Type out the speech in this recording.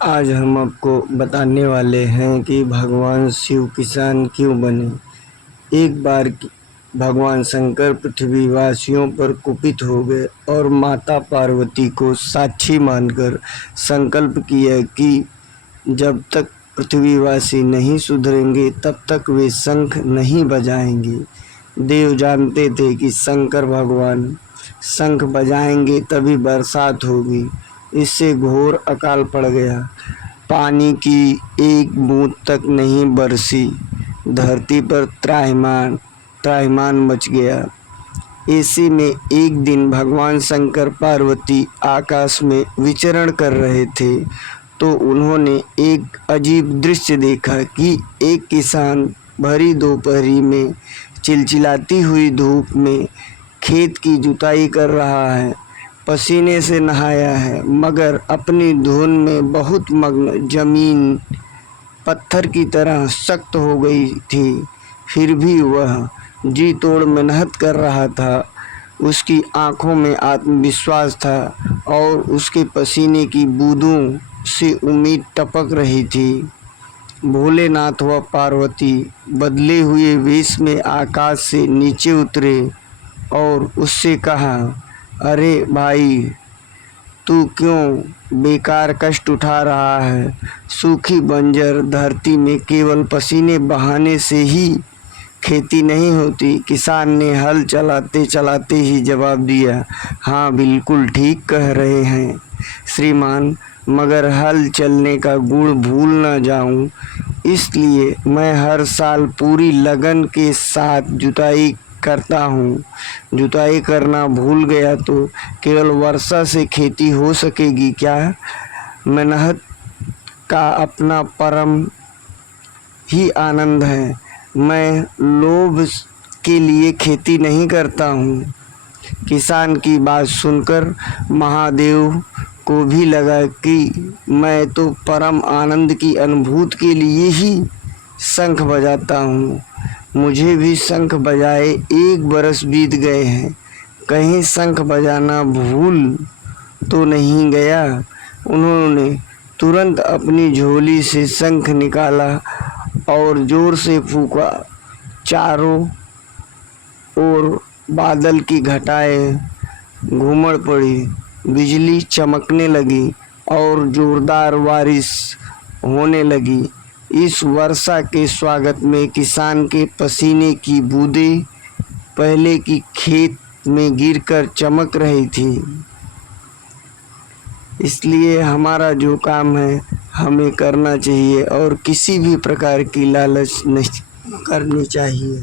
आज हम आपको बताने वाले हैं कि भगवान शिव किसान क्यों बने। एक बार भगवान शंकर पृथ्वीवासियों पर कुपित हो गए और माता पार्वती को साक्षी मानकर संकल्प किया कि जब तक पृथ्वीवासी नहीं सुधरेंगे तब तक वे शंख नहीं बजाएंगे। देव जानते थे कि शंकर भगवान शंख बजाएंगे तभी बरसात होगी। इससे घोर अकाल पड़ गया। पानी की एक बूंद तक नहीं बरसी। धरती पर त्राहिमाम त्राहिमाम मच गया। ऐसे में एक दिन भगवान शंकर पार्वती आकाश में विचरण कर रहे थे तो उन्होंने एक अजीब दृश्य देखा कि एक किसान भरी दोपहरी में चिलचिलाती हुई धूप में खेत की जुताई कर रहा है। पसीने से नहाया है मगर अपनी धुन में बहुत मग्न। जमीन पत्थर की तरह सख्त हो गई थी, फिर भी वह जी तोड़ मेहनत कर रहा था। उसकी आंखों में आत्मविश्वास था और उसके पसीने की बूंदों से उम्मीद टपक रही थी। भोलेनाथ व पार्वती बदले हुए वेश में आकाश से नीचे उतरे और उससे कहा, अरे भाई, तू क्यों बेकार कष्ट उठा रहा है? सूखी बंजर धरती में केवल पसीने बहाने से ही खेती नहीं होती। किसान ने हल चलाते चलाते ही जवाब दिया, हाँ बिल्कुल ठीक कह रहे हैं श्रीमान, मगर हल चलने का गुण भूल न जाऊं, इसलिए मैं हर साल पूरी लगन के साथ जुताई करता हूँ। जुताई करना भूल गया तो केवल वर्षा से खेती हो सकेगी क्या? मेहनत का अपना परम ही आनंद है। मैं लोभ के लिए खेती नहीं करता हूँ। किसान की बात सुनकर महादेव को भी लगा कि मैं तो परम आनंद की अनुभूति के लिए ही शंख बजाता हूँ। मुझे भी शंख बजाए 1 बरस बीत गए हैं, कहीं शंख बजाना भूल तो नहीं गया। उन्होंने तुरंत अपनी झोली से शंख निकाला और जोर से फूंका। चारों ओर बादल की घटाएं घूमड़ पड़ी, बिजली चमकने लगी और जोरदार बारिश होने लगी। इस वर्षा के स्वागत में किसान के पसीने की बूंदें पहले की खेत में गिरकर चमक रही थी। इसलिए हमारा जो काम है हमें करना चाहिए और किसी भी प्रकार की लालच नहीं करनी चाहिए।